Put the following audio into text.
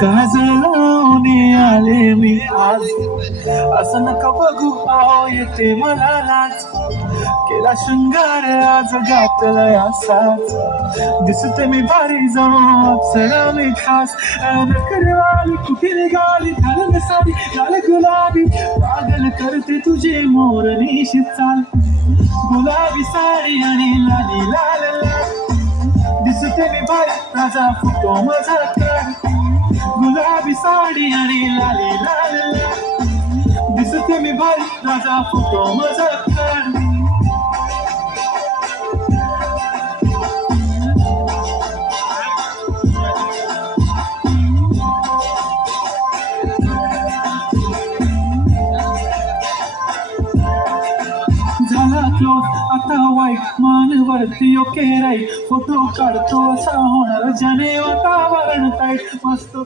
काजळाने आले मी आज, असं नका बघू आहो येते मला लाज. केला शृंगार आज घातला असाच, दिसते मी भारी जणू अप्सरा मी खास. नखरवाली कुठे निघाली घालून साडी लाल गुलाबी, पागल करते तुझे मोरनीशी चाल. गुलाबी साडी आणि लाली लाल लाल, दिसते मी भारी माझा फोटो माझा काढ. गुलाबी साडी आणि लाली लाल लाल, दिसते मी भारी माझा फोटो माझा काढ. झाला क्लोज आता वाईट मानवरती ओके राईट, फोटो काढतो असा होणार ज्याने वातावरण टाईट. मस्त